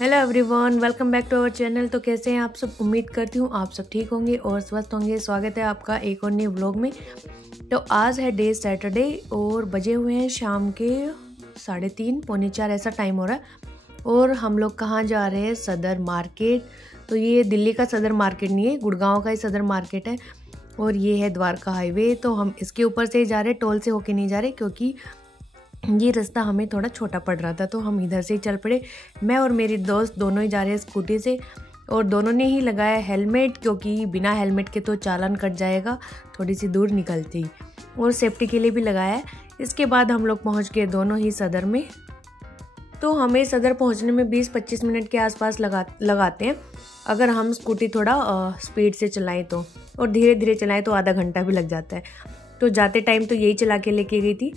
Hello everyone, welcome back to our channel. तो कैसे हैं आप सब? उम्मीद करती हूँ आप सब ठीक होंगे और स्वस्थ होंगे। स्वागत है आपका एक और नए व्लॉग में। तो आज है डे सैटरडे और बजे हुए हैं शाम के 3:30 पौने 4 ऐसा टाइम हो रहा है। और हम लोग कहाँ जा रहे हैं? सदर मार्केट। तो ये दिल्ली का सदर मार्केट नहीं है, गुड़गांव का ही सदर मार्केट है। और ये है द्वारका हाईवे। तो हम इसके ऊपर से ही जा रहे हैं, टोल से होके नहीं जा रहे, क्योंकि ये रास्ता हमें थोड़ा छोटा पड़ रहा था। तो हम इधर से ही चल पड़े। मैं और मेरी दोस्त दोनों ही जा रहे हैं स्कूटी से, और दोनों ने ही लगाया हेलमेट, क्योंकि बिना हेलमेट के तो चालान कट जाएगा थोड़ी सी दूर निकलते ही, और सेफ्टी के लिए भी लगाया है। इसके बाद हम लोग पहुंच गए दोनों ही सदर में। तो हमें सदर पहुंचने में 20-25 मिनट के आसपास लगाते हैं अगर हम स्कूटी थोड़ा स्पीड से चलाएं तो, और धीरे धीरे चलाएं तो आधा घंटा भी लग जाता है। तो जाते टाइम तो यही चला के लेके गई थी।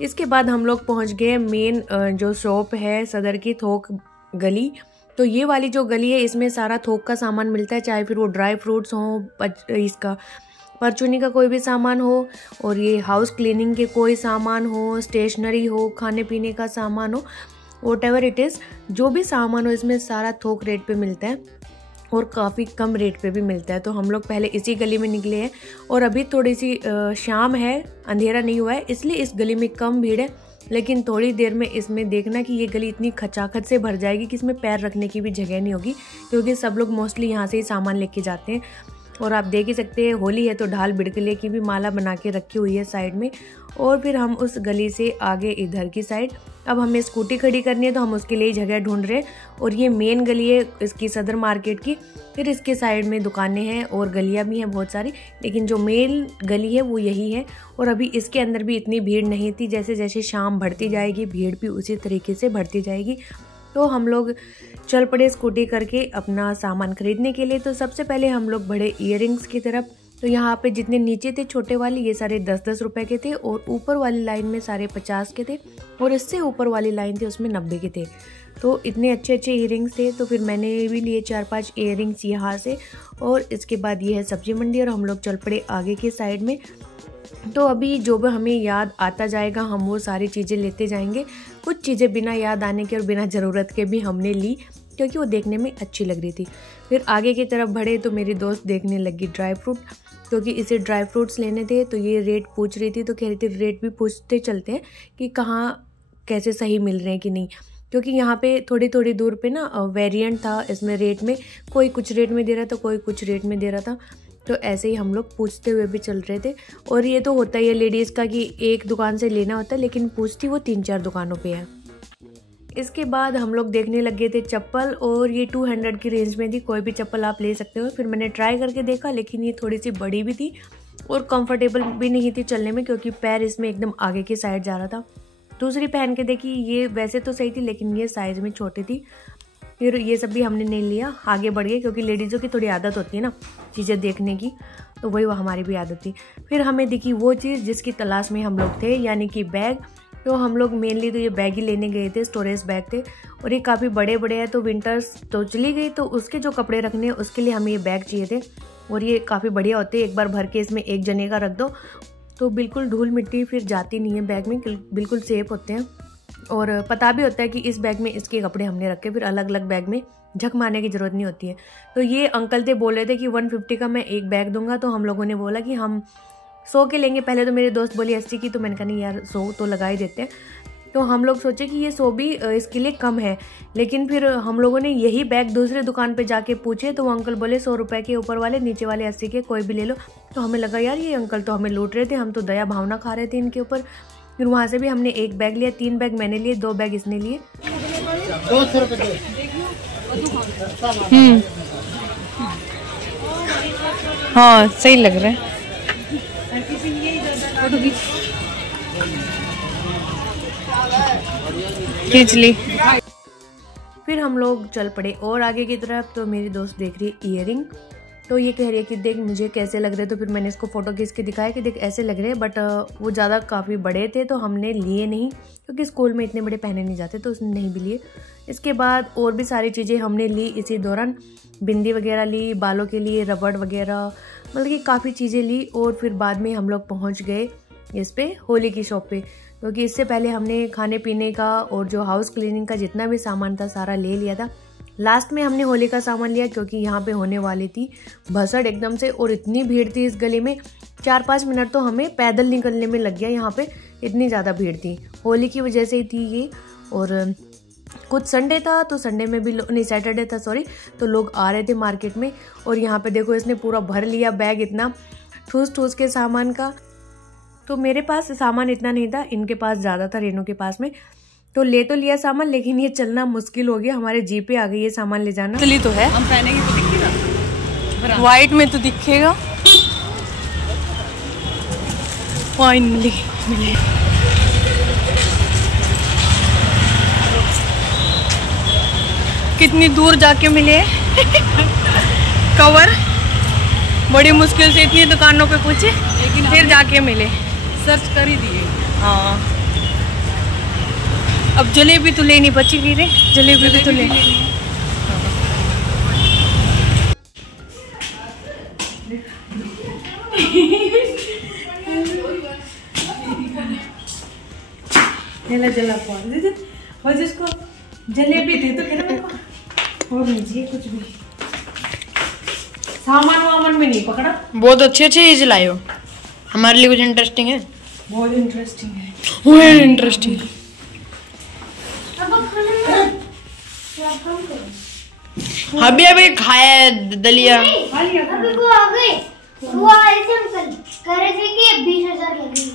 इसके बाद हम लोग पहुंच गए मेन जो शॉप है सदर की, थोक गली। तो ये वाली जो गली है इसमें सारा थोक का सामान मिलता है, चाहे फिर वो ड्राई फ्रूट्स हो, इसका परचूनी का कोई भी सामान हो, और ये हाउस क्लीनिंग के कोई सामान हो, स्टेशनरी हो, खाने पीने का सामान हो, व्हाटएवर इट इज़, जो भी सामान हो इसमें सारा थोक रेट पे मिलता है और काफ़ी कम रेट पे भी मिलता है। तो हम लोग पहले इसी गली में निकले हैं, और अभी थोड़ी सी शाम है, अंधेरा नहीं हुआ है, इसलिए इस गली में कम भीड़ है। लेकिन थोड़ी देर में इसमें देखना कि ये गली इतनी खचाखच से भर जाएगी कि इसमें पैर रखने की भी जगह नहीं होगी, क्योंकि सब लोग मोस्टली यहाँ से ही सामान लेके जाते हैं। और आप देख ही सकते हैं, होली है तो ढाल बिड़कले की भी माला बना के रखी हुई है साइड में। और फिर हम उस गली से आगे इधर की साइड, अब हमें स्कूटी खड़ी करनी है तो हम उसके लिए जगह ढूंढ रहे हैं। और ये मेन गली है इसकी, सदर मार्केट की। फिर इसके साइड में दुकानें हैं और गलियां भी हैं बहुत सारी, लेकिन जो मेन गली है वो यही है। और अभी इसके अंदर भी इतनी भीड़ नहीं थी। जैसे जैसे शाम बढ़ती जाएगी भीड़ भी उसी तरीके से बढ़ती जाएगी। तो हम लोग चल पड़े स्कूटी करके अपना सामान खरीदने के लिए। तो सबसे पहले हम लोग बढ़े ईयरिंग्स की तरफ। तो यहाँ पे जितने नीचे थे छोटे वाले, ये सारे 10-10 रुपए के थे, और ऊपर वाली लाइन में सारे 50 के थे, और इससे ऊपर वाली लाइन थी उसमें 90 के थे। तो इतने अच्छे अच्छे ईयरिंग्स थे। तो फिर मैंने भी लिए 4-5 ईयरिंग्स यहाँ से। और इसके बाद ये है सब्जी मंडी, और हम लोग चल पड़े आगे की साइड में। तो अभी जो भी हमें याद आता जाएगा हम वो सारी चीज़ें लेते जाएंगे। कुछ चीज़ें बिना याद आने के और बिना ज़रूरत के भी हमने ली, क्योंकि वो देखने में अच्छी लग रही थी। फिर आगे की तरफ बढ़े तो मेरी दोस्त देखने लगी ड्राई फ्रूट, क्योंकि इसे ड्राई फ्रूट्स लेने थे। तो ये रेट पूछ रही थी, तो कह रही थी रेट भी पूछते चलते हैं कि कहाँ कैसे सही मिल रहे हैं कि नहीं, क्योंकि यहाँ पे थोड़ी थोड़ी दूर पे ना वेरिएंट था इसमें रेट में। कोई कुछ रेट में दे रहा था, कोई कुछ रेट में दे रहा था। तो ऐसे ही हम लोग पूछते हुए भी चल रहे थे। और ये तो होता ही है लेडीज़ का कि एक दुकान से लेना होता है, लेकिन पूछती वो 3-4 दुकानों पे है। इसके बाद हम लोग देखने लगे थे चप्पल, और ये 200 की रेंज में थी। कोई भी चप्पल आप ले सकते हो। फिर मैंने ट्राई करके देखा, लेकिन ये थोड़ी सी बड़ी भी थी और कंफर्टेबल भी नहीं थी चलने में, क्योंकि पैर इसमें एकदम आगे की साइड जा रहा था। दूसरी पहन के देखी, ये वैसे तो सही थी, लेकिन ये साइज़ में छोटी थी। फिर ये सब भी हमने नहीं लिया, आगे बढ़ गए, क्योंकि लेडीज़ों की थोड़ी आदत होती है ना चीज़ें देखने की, तो वही हमारी भी आदत थी। फिर हमें दिखी वो चीज़ जिसकी तलाश में हम लोग थे, यानी कि बैग। तो हम लोग मेनली तो ये बैग ही लेने गए थे, स्टोरेज बैग थे, और ये काफ़ी बड़े बड़े हैं। तो विंटर्स तो चली गई, तो उसके जो कपड़े रखने हैं उसके लिए हमें ये बैग चाहिए थे। और ये काफ़ी बढ़िया होते हैं, एक बार भर के इसमें एक जने का रख दो तो बिल्कुल धूल मिट्टी फिर जाती नहीं है बैग में, बिल्कुल सेफ होते हैं। और पता भी होता है कि इस बैग में इसके कपड़े हमने रखे, फिर अलग अलग बैग में झक मारने की ज़रूरत नहीं होती है। तो ये अंकल थे, बोल रहे थे कि 150 का मैं एक बैग दूंगा। तो हम लोगों ने बोला कि हम 100 के लेंगे। पहले तो मेरी दोस्त बोली 80 की, तो मैंने कहा नहीं यार 100 तो लगा ही देते हैं। तो हम लोग सोचे कि ये 100 भी इसके लिए कम है। लेकिन फिर हम लोगों ने यही बैग दूसरे दुकान पे जाके पूछे, तो वो अंकल बोले 100 रुपये के, ऊपर वाले नीचे वाले 80 के, कोई भी ले लो। तो हमें लगा यार ये अंकल तो हमें लूट रहे थे, हम तो दया भावना खा रहे थे इनके ऊपर। फिर वहाँ से भी हमने एक बैग लिया, 3 बैग मैंने लिए, 2 बैग इसने लिए। 200 रुपये। हाँ सही लग रहा है। खींच ली। फिर हम लोग चल पड़े और आगे की तरफ। तो मेरी दोस्त देख रही है ईयरिंग, तो ये कह रही है कि देख मुझे कैसे लग रहे। तो फिर मैंने इसको फोटो खींच के दिखाया कि देख ऐसे लग रहे हैं, बट वो ज़्यादा काफ़ी बड़े थे तो हमने लिए नहीं, क्योंकि स्कूल में इतने बड़े पहने नहीं जाते, तो उसने नहीं भी लिए। इसके बाद और भी सारी चीज़ें हमने ली इसी दौरान, बिंदी वगैरह ली, बालों के लिए रबड़ वगैरह, मतलब कि काफ़ी चीज़ें ली। और फिर बाद में हम लोग पहुँच गए इस पे होली की शॉप पे, क्योंकि इससे पहले हमने खाने पीने का और जो हाउस क्लीनिंग का जितना भी सामान था सारा ले लिया था। लास्ट में हमने होली का सामान लिया क्योंकि यहाँ पे होने वाली थी भसड़ एकदम से, और इतनी भीड़ थी इस गली में 4-5 मिनट तो हमें पैदल निकलने में लग गया। यहाँ पे इतनी ज़्यादा भीड़ थी, होली की वजह से ही थी ये। और कुछ संडे था तो संडे में भी नहीं, सैटरडे था सॉरी, तो लोग आ रहे थे मार्केट में। और यहाँ पे देखो इसने पूरा भर लिया बैग इतना ठूस ठूस के सामान का। तो मेरे पास सामान इतना नहीं था, इनके पास ज़्यादा था, रेनू के पास में। तो ले तो लिया सामान, लेकिन ये चलना मुश्किल हो गया, हमारे जी पे आ गई ये सामान ले जाना। चली तो है, हम पहनेंगे तो दिखेगा, व्हाइट में तो दिखेगा। फाइनली मिले। कितनी दूर जाके मिले कवर, बड़ी मुश्किल से इतनी दुकानों पे पूछे, लेकिन फिर जाके मिले, सर्च कर ही दिए। हाँ, अब जलेबी तो लेनी बची भी रे, जलेबी भी तो लेनी। जला और जिसको जलेबी दे तो फिर और नहीं कुछ भी सामान वामान में नहीं पकड़ा। बहुत अच्छे चीज लाए हो, हमारे लिए कुछ इंटरेस्टिंग है। बहुत इंटरेस्टिंग है, वो है इंटरेस्टिंग। अभी अभी खाया है दलिया। अभी वो आ गए, वो आए थे अंकल, कह रहे थे कि 20,000 लगेगी।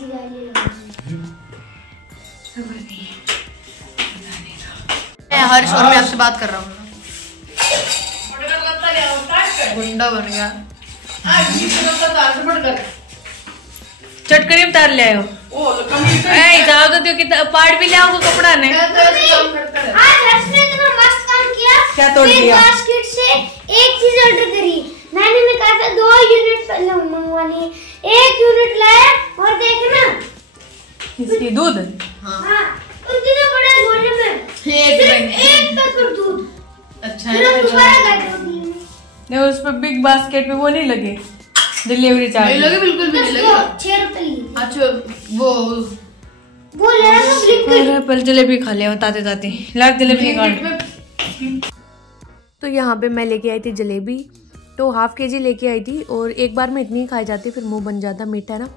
मैं हर्ष और मैं आपसे बात कर रहा हूँ। गुंडा बन गया। चटकरी उतार ले आयो। जाओ तो कितना पार्ट भी ले आओ कपड़ा ने। आज हर्ष ने इतना मस्त काम किया। क्या तोड़ दिया? बास्केट से एक चीज ऑर्डर करी। मैंने कहा था 2 यूनिट पहले मंगवानी है, 1 यूनिट लाया और देखना इसकी दूध। हाँ, उतने बड़े झोले में सिर्फ 1 पैकेट दूध। अच्छा है। दोबारा गए नहीं, उस पर बिग बास्केट पे वो नहीं लगे डिलीवरी चार्ज। नहीं लगे, बिल्कुल भी नहीं लगे। 6 रुपए लिए। अच्छा वो ले रहा था ब्लिंकिट। पहले जलेबी खा ले ताते ताते, लाग जलेबी काट। तो यहाँ पे मैं लेके आई थी जलेबी, तो ½ kg लेके आई थी, और एक बार में इतनी ही खाई जाती, फिर मुंह बन जाता, मीठा है ना।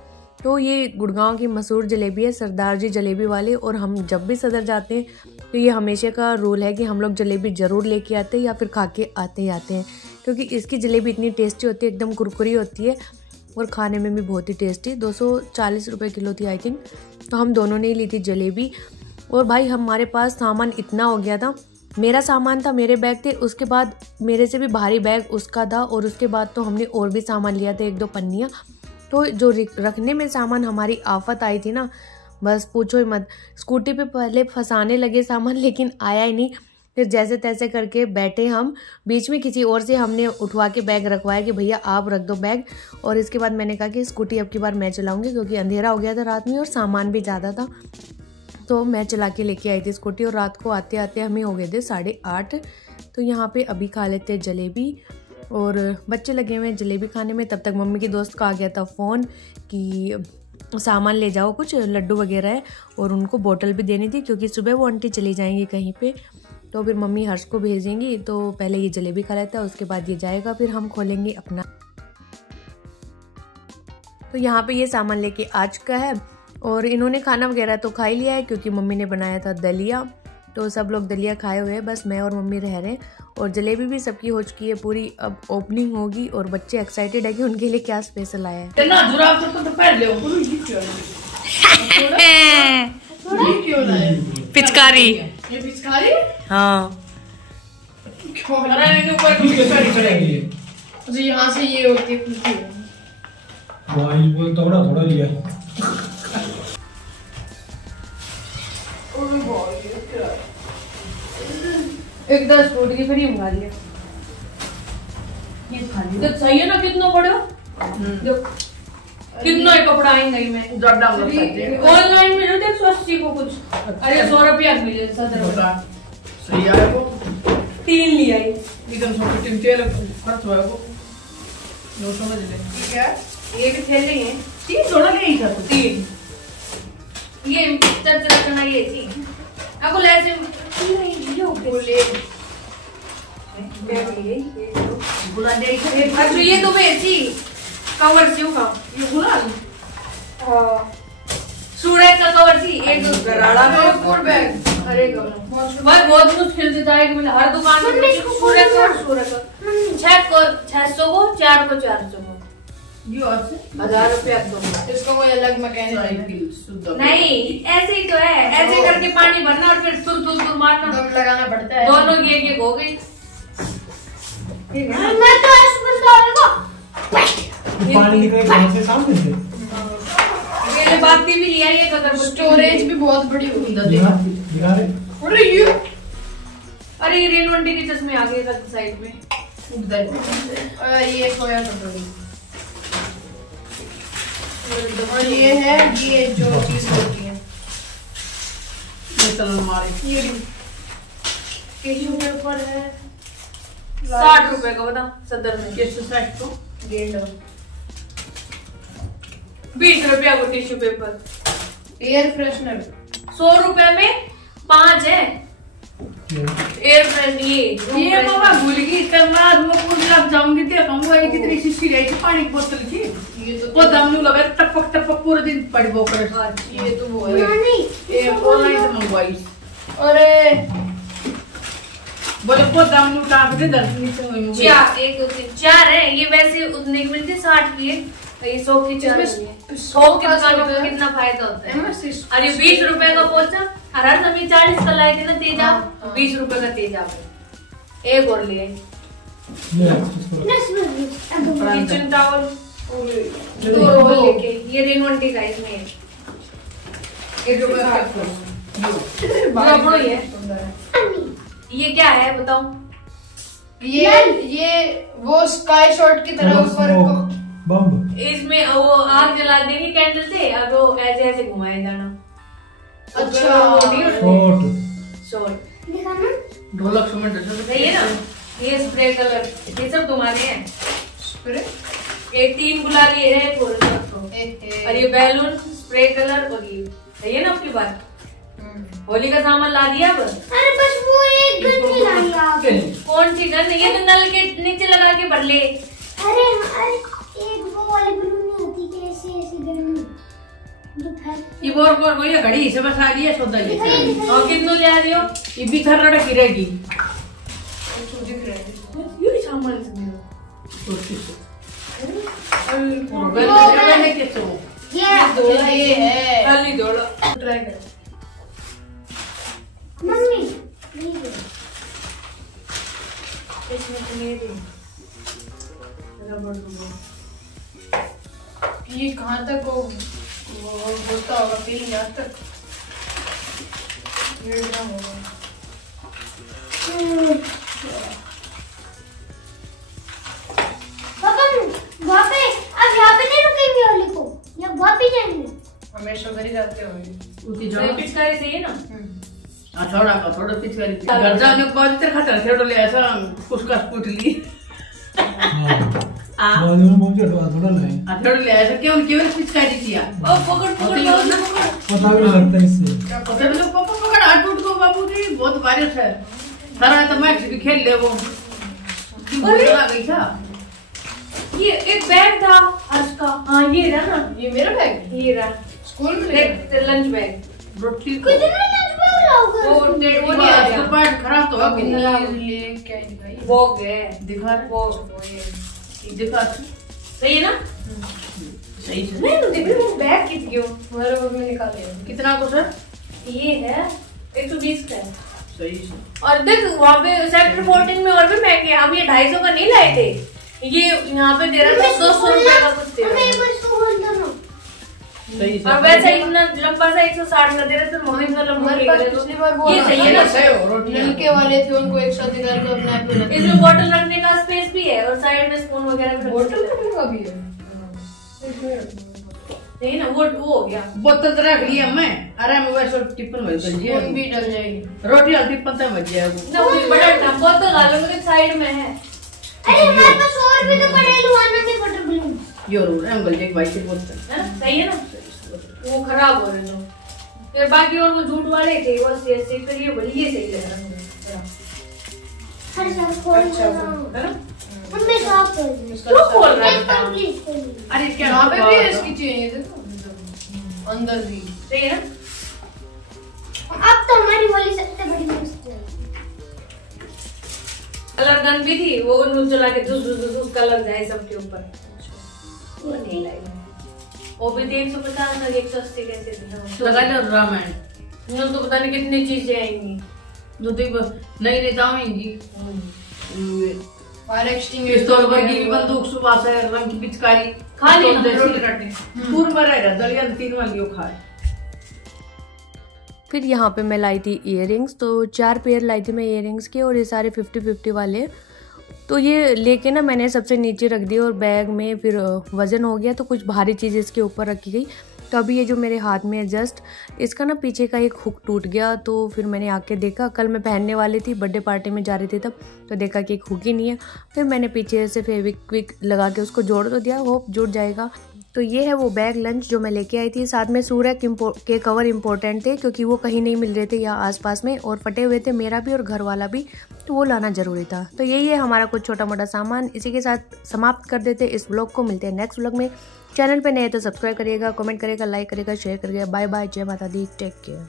तो ये गुड़गांव की मशहूर जलेबी है, सरदार जी जलेबी वाले। और हम जब भी सदर जाते हैं तो ये हमेशा का रूल है कि हम लोग जलेबी ज़रूर लेके आते हैं या फिर खा के आते ही आते हैं, क्योंकि इसकी जलेबी इतनी टेस्टी होती है, एकदम कुरकुरी होती है और खाने में भी बहुत ही टेस्टी। 240 रुपये किलो थी आई थिंक। तो हम दोनों ने ही ली थी जलेबी। और भाई हमारे पास सामान इतना हो गया था, मेरा सामान था, मेरे बैग थे, उसके बाद मेरे से भी भारी बैग उसका था, और उसके बाद तो हमने और भी सामान लिया था, 1-2 पन्नियाँ। तो जो रखने में सामान हमारी आफत आई थी ना, बस पूछो ही मत। स्कूटी पे पहले फंसाने लगे सामान, लेकिन आया ही नहीं। फिर जैसे तैसे करके बैठे हम, बीच में किसी और से हमने उठवा के बैग रखवाया कि भैया आप रख दो बैग। और इसके बाद मैंने कहा कि स्कूटी अब की बार मैं चलाऊंगी, क्योंकि अंधेरा हो गया था रात में और सामान भी ज़्यादा था। तो मैं चला के लेके आई थी स्कूटी, और रात को आते आते हमें हो गए थे 8:30। तो यहाँ पे अभी खा लेते हैं जलेबी, और बच्चे लगे हुए हैं जलेबी खाने में। तब तक मम्मी की दोस्त का आ गया था फ़ोन कि सामान ले जाओ, कुछ लड्डू वगैरह है, और उनको बोतल भी देनी थी, क्योंकि सुबह वो आंटी चली जाएंगी कहीं पे, तो फिर मम्मी हर्ष को भेजेंगी। तो पहले ये जलेबी खा लेता है, उसके बाद ये जाएगा, फिर हम खोलेंगे अपना। तो यहाँ पे ये सामान लेके आ चुका है, और इन्होंने खाना वगैरह तो खा ही लिया है, क्योंकि मम्मी ने बनाया था दलिया। तो सब लोग दलिया खाए हुए हैं, बस मैं और मम्मी रह रहे हैं। और जलेबी भी सबकी हो चुकी है पूरी, अब ओपनिंग होगी, और बच्चे एक्साइटेड है कि उनके लिए क्या स्पेशल आया है। पिचकारी। ये पिचकारी? हाँ, यहाँ से ये होती है। थोड़ा लिया। एक 10 टूट गई, फिर ये मंगा लिया। ये खा लिया तो सही है ना। कितना पड़े हो? कितना ही कपड़ा आएंगे में ऑनलाइन मिलो थे 180 को कुछ। अरे 100 रुपया मिले सदर सही आया वो। 3 लिया एकदम छोटे टिम तेल खर्च हुआ वो 900 में ले। ठीक है, ये भी थैले हैं 3 थोड़ा ले ही था 3 ये चरचरा करना ये थी आपको ले से ले अच्छा ये तो बेची कवर सी का ये गुलाल सूरज का कवर सी एक गराड़ा में कोट बैग अरे भाई बहुत मुश्किल से था कि मैंने हर दुकान में सूरज का 600 को 4 को 400 को ये आपसे 1000 रुपया तो इसको कोई अलग मैकेनिज्म शुद्ध नहीं ऐसे ही तो है ऐसे करके पानी भरना और फिर तुल तुल तुल मारना दम लगाना पड़ता है दोनों ये हो गई मैं तो ऐसे बनता होगा पानी निकलेगा वहां से सामने से ये बात भी लिया ये कदर स्टोरेज भी बहुत बड़ी होगी दिखा रहे अरे ये रेनवंटी के चश्मे आ गए साइड में उधर ये खोया तो और ये है ये जो चीज होती है ये चलो हमारे ये टिश्यू पेपर है 60 रुपए का बता सदर में किस सेट को गेंद 20 रुपया को टिश्यू पेपर एयर फ्रेशनर 100 रुपए में 5 है एयर फ्रेश ये मामा भूल गई तब मैं पूछ लग जाऊंगी देखूंगा ये कितनी शीशी रही थी पानी की बोतल की वो दमनू लगा टपक टपक पूरे दिन पड़ी वो कर ये तो वो है ये ऑनलाइन से मंगवाई अरे बोले को दमनू टांग दे 10 नीचे हुई 4 1 2 3 4 है ये वैसे उतने की मिलती 60 की है ये 100 की 4 है 100 की दुकानों में कितना फायदा होता है अरे 20 रुपए का पोचा हर समय 40 का लाए थे ना तेजा 20 रुपए का तेजा एक और लिए किचन टॉवल 2 रोल लेके ये रेनवंटी का इसमें ये जो बड़ा ही है ये क्या है बताओ ये वो स्काई शॉट की तरह ऊपर बम इसमें वो आग जला देंगे कैंडल से और वो ऐसे ऐसे घुमाया जाना अच्छा शॉट दिखाना ढोलक सुमन सही है ना ये स्प्रे कलर ये सब तुम्हारे हैं स्प्रे एक 3 गुलाबी है और ये बैलून स्प्रे कलर और ये सही है ना आपकी बात होली का सामान ला दिया अब अरे बस वो एक गन ही लाई आप कौन सी गन ये तो नल के नीचे लगा के भर ले अरे एक वो वाली बलून नहीं होती कि ऐसे ऐसे गन जो फैल ये बोर ये घड़ी से बस आ रही है सौदा ये और कितनों ले आ दियो ये भी थर रखी रहेगी ये सामान से मेरा ये है खाली दौड़ा ट्राई कर मम्मी इसमें तो ये दे रबड़ ये कहाँ तक वो होता होगा फीलिंग यहाँ तक ये ना होगा पापा वहाँ पे अब यहाँ पे नहीं रुकेंगे होली को या वहाँ पे जाएंगे हमेशा घर ही जाते होंगे उसी सही पिचकारी सही है ना थोड़ा का थोड़ा पिचकारी घर जाने के बाद तेरे खतर खेड़ो ले ऐसा उसका स्कूट ली मालूम मुझे थोड़ा नहीं थोड़ा ले ऐसा क्यों क्यों पिचकारी किया ओ पकड़ पकड़ पता भी लगता है इससे पता भी लोग पापा पकड़ हाथ टूट गो बाबू जी बहुत बारिश है सारा तो मैच भी खेल ले वो बोल आ गई था ये एक बैग था हर्ष का हाँ ये रहा ना ये मेरा बैग ये रहा स्कूल में लंच बैग रोटी कुछ नहीं लंच बैग लाओगे वो नहीं आया पैंट खराब तो है कितनी ले क्या दिखाई वो गए दिखा वो ये दिखा सही है ना सही से नहीं तो देख रही हूँ बैग कितनी हो हमारे वो में निकाल लिया कितना को सर ये है 120 का है सही से और देख वहाँ पे सेक्टर 14 में और भी महंगे हम ये 250 का नहीं लाए थे ये यहाँ पे दे रहा था 200 रुपए का कुछ दे हमें एक रहा बार इसको बोल दो ना सही से और वैसा इतना लंबा सा 160 का दे रहे थे मम्मी का लंबा हमारे पास पिछली बार वो ये सही है ना नलके वाले थे उनको एक साथ निकाल के अपने आप में इसमें बोतल रखने का स्पेस भी है और साइड में स्पून वगैरह भी बोतल रखने का भी है नहीं ना वो हो गया बोतल तो रख लिया मैं आराम में वैसे टिफिन में डल जाएगी भी डल जाएगी रोटी और टिफिन तो बच जाएगा ना वो बड़ा था बोतल डालो मेरे साइड में है अरे हमारे पास और भी तो पड़े लुहाना के बटर बलून यो एंगल एक भाई से बोतल है ना सही है ना वो खराब हो रहे थे फिर बाकी और वो झूठ वाले थे बस ऐसे फिर ये बढ़िया सही लग रहा है हर साल खोल है ना? मैं साफ कर दूं। क्यों खोल रहा है बताओ? प्लीज खोल। अरे क्या यहाँ पे भी है इसकी चेन, देखो अंदर भी सही है ना? अब तो हमारी वाली सबसे बड़ी मस्त है। कलर गन भी थी, वो नून जला के धुस कलर जाए सबके ऊपर। वो नहीं लाई, वो भी 150 और 180 कैसे दिया लगा लो रामायण, उन्होंने तो पता नहीं कितनी चीजें आएंगी। जो तो नई नेता होंगी। फायर पिस्तौल वर्गी की बंदूक, सुबह से रंग की पिचकारी, खाली हम जैसी। रोटी रटे। पूर्व में रहेगा दलिया 3 वाली खाए। फिर यहाँ पे मैं लाई थी इयररिंग्स, तो 4 पेयर लाई थी मैं इयररिंग्स के, और ये सारे 50-50 वाले। तो ये लेके ना मैंने सबसे नीचे रख दिया और बैग में फिर वज़न हो गया तो कुछ भारी चीज़ इसके ऊपर रखी गई। तो अभी ये जो मेरे हाथ में है जस्ट, इसका ना पीछे का एक हुक टूट गया। तो फिर मैंने आके देखा, कल मैं पहनने वाली थी, बर्थडे पार्टी में जा रही थी तब, तो देखा कि एक हुक ही नहीं है। फिर मैंने पीछे से फेविक्विक लगा के उसको जोड़ तो दिया, होप जुड़ जाएगा। तो ये है वो बैग लंच जो मैं लेके आई थी। साथ में सूरज के कवर इम्पोर्टेंट थे क्योंकि वो कहीं नहीं मिल रहे थे यहाँ आसपास में, और फटे हुए थे मेरा भी और घर वाला भी, तो वो लाना जरूरी था। तो यही है हमारा कुछ छोटा मोटा सामान। इसी के साथ समाप्त कर देते इस व्लॉग को। मिलते हैं नेक्स्ट व्लॉग में। चैनल पे नए तो सब्सक्राइब करिएगा, कमेंट करिएगा, लाइक करिएगा, शेयर करिएगा। बाय बाय, जय माता दी, टेक केयर।